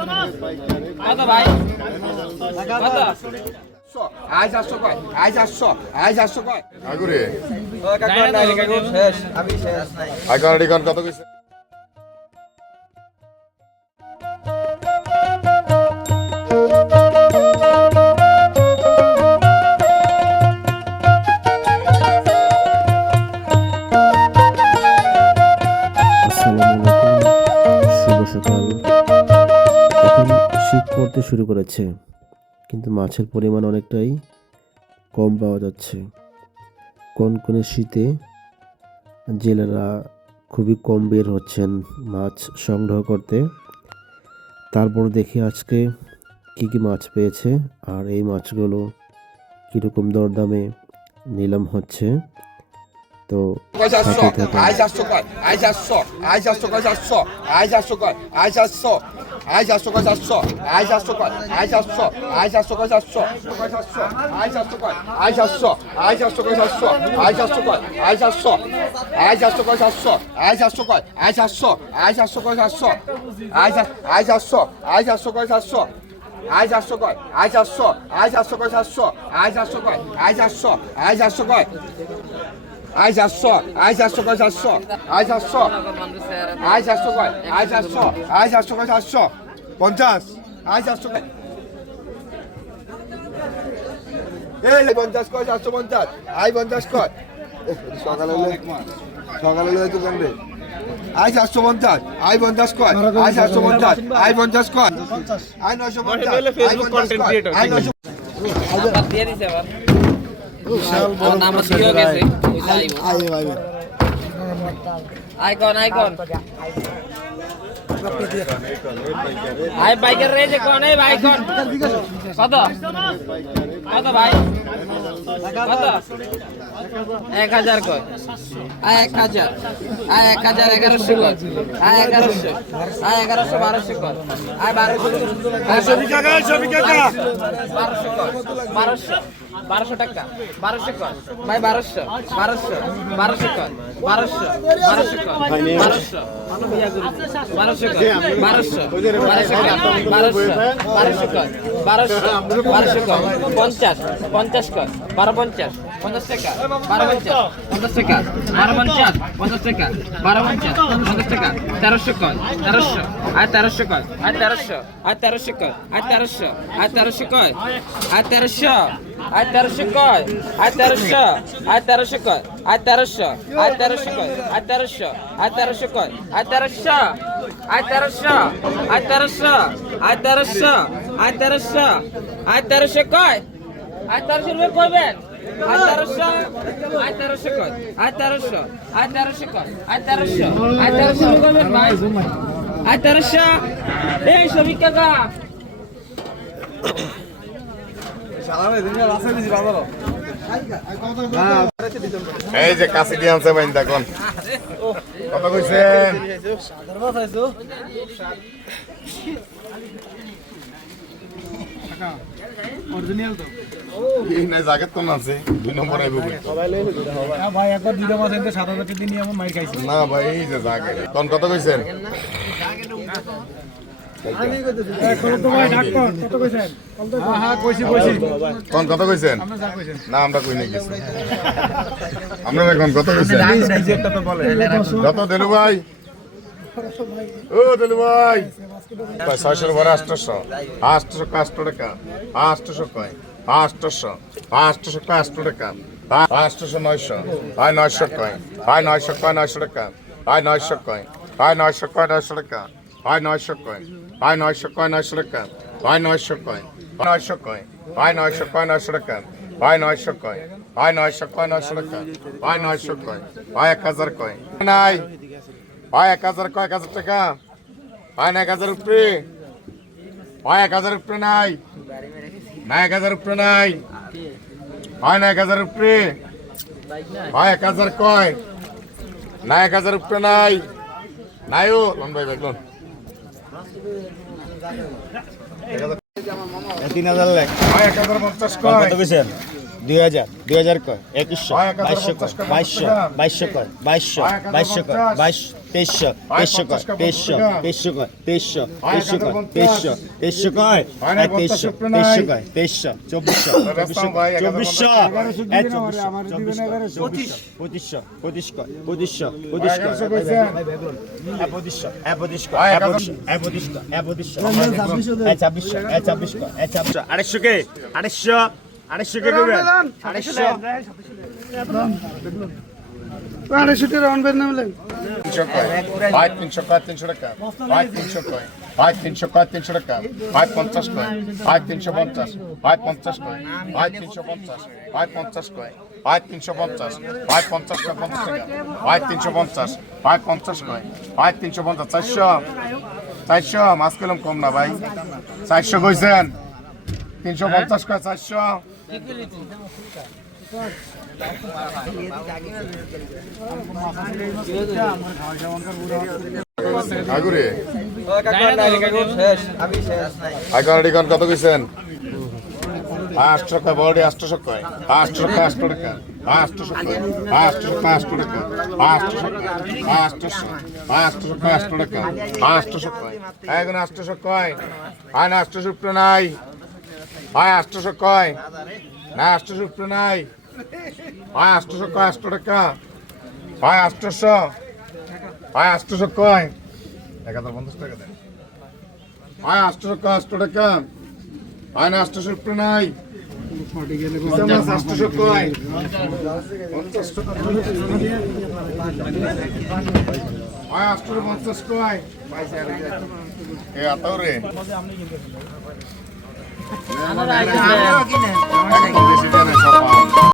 কত ভাই কত আই 400 কয় আই 400 কয় আগুরে শেষ আমি শেষ নাই আগাড়ি গান কত কইছে শুভ সকাল। এখন শীত পড়তে শুরু করেছে, কিন্তু মাছের পরিমাণ অনেকটাই কম পাওয়া যাচ্ছে। কনকনে শীতে জেলেরা খুবই কম বের হচ্ছেন মাছ সংগ্রহ করতে। তারপর দেখি আজকে কি কি মাছ পেয়েছে আর এই মাছগুলো কীরকম দরদামে নিলাম হচ্ছে। তো আই 400 কয় আই 400 কয় 400 আই 400 কয় আই 400 আই 400 কয় 400 আই 400 কয় আই 400 আই 400 কয় 400 আই 400 কয় আই 400 আই 400 কয় 400 আই 400 কয় আই 400 আই 400 কয় 400 আই 400 কয় আই 400 আই 400 কয় 400 আই 400 আই 400 কয় 400 আই 400 কয় আই 400 আই 400 কয় 400 আই 400 কয় আই 400 আই 400 কয় আই 400 আই 400 কয় 400 আই 400 আই 400 কয় আই 400 আই 400 কয় 400 50 আই 400 কয় এই 50 কয় 450 আই 50 কয় সকালে তো কেন আই 450 আই 50 কয় আই 450 আই 50 কয় I 950 Facebook content creator I 900 দিয়ে দিছে আবার বিশাল বড় নাম বড় দিয়ে গেছে আইবে আইকন আই বাইকের রেজে কোন এই বাইকন কত কত ভাই কত 1000 কয় আই 1000 আই 1000 1100 কয় আই 1100 আই 1100 1200 কয় আই 1200 ছবি কাকা 1200 টাকা 1200 কয় ভাই 1200 কয় 1200 কয় 1200 বিয়া করি 1200 কয় 1200 কয় 1200 কয় 50 কয় 1250 50 টাকা 1250 টাকা 1250 টাকা 1250 টাকা 1300 কয় 1300 আয় 1300 কয় আয় 1300 আয় 1300 কয় আয় 1300 আয় 1300 কয় আয় 1300 আয় 1300 কয় আয় 1300 আয় 1300 কয় আয় 1300 আয় 1300 কয় আয় 1300 আয় 1300 কয় আয় 1300 আয় 1300 আয় 1300 আয় 1300 আয় 1300 আয় 1300 কয় আয় 1300 রুপে কইবেন আয় 1300 আয় 1300 কয় আয় 1300 আয় 1300 কয় আয় 1300 আয় 1300 রুপে কইবেন ভাই আয় 1300 এই শফিক কাকা এই যে কাছে দিয়ে আনছে বাইন দেখুন কত কইছেন অরিজিনাল তো এই না জায়গা তো না আছে 2 নম্বর আইবো ভাই একবার দুইটা মাছ এনে 7000 টাকা দিয়ে এমন মাইর খাইছি না ভাই এই যে জায়গা কোন কত কইছেন এখন তো ভাই ডাক কত কইছেন হ্যাঁ কইছি কোন কত কইছেন আপনি যা কইছেন না আমরা কই নাই কিছু আমরা এখন কত কইছেন নিজেরটা তো বলে কত দেলু ভাই ও দেলু ভাই 600 বড় 800 800 টাকা 800 কয় 800 কয় 800 টাকা 800 900 আয় 900 কয় আয় 900 কয় 900 টাকা আয় 900 কয় আয় 900 কয় 900 টাকা আয় 900 কয় আয় 900 কয় 900 টাকা আয় 900 কয় 900 কয় আয় 900 কয় 900 টাকা আয় 900 কয় আয় 900 কয় 900 টাকা আয় 900 কয় আয় 1000 কয় নাই আয় 1000 কয় 1000 টাকা আয় 1000 উপরে আয় 1000 উপরে নাই না 1000 উপরে নাই আয় 1000 উপরে আয় 1000 কয় না 1000 উপরে নাই নাইও লন ভাই দেখুন 3000 লাখ আয় 1050 কয় কত কইছেন 2000 2000 কয় 2100 2200 কয় 2200 কয় 2200 2200 কয় 2300 2300 কয় 2300 কয় 2300 2300 কয় 2300 কয় 2300 2400 300 কয় 300 কয় 300 টাকা 300 কয় 300 কয় 300 টাকা 50 কয় 350 50 কয় 350 50 কয় 350 50 কয় 50 টাকা 350 50 কয় 350 400 মাছ কলম কম না ভাই 400 কইছেন 350 কয় 400 আগুরে আগাড়ি কত কইছেন 800 টাকা বড়ি 800 কয় 800 টাকা 800 টাকা 800 কয় 800 টাকা 800 টাকা 800 টাকা 800 কয় এখন 800 কয় আর 800 উপরে নাই ভাই 800 কয় না 800 উপরে নাই ভাই 800 কয় 800 টাকা ভাই 800 ভাই 800 কয় 1050 টাকা দেন ভাই 800 কয় 800 টাকা ভাই না 800 উপরে নাই 800 কয় 50 টাকা ভাই 850 কয় এ আতাও রে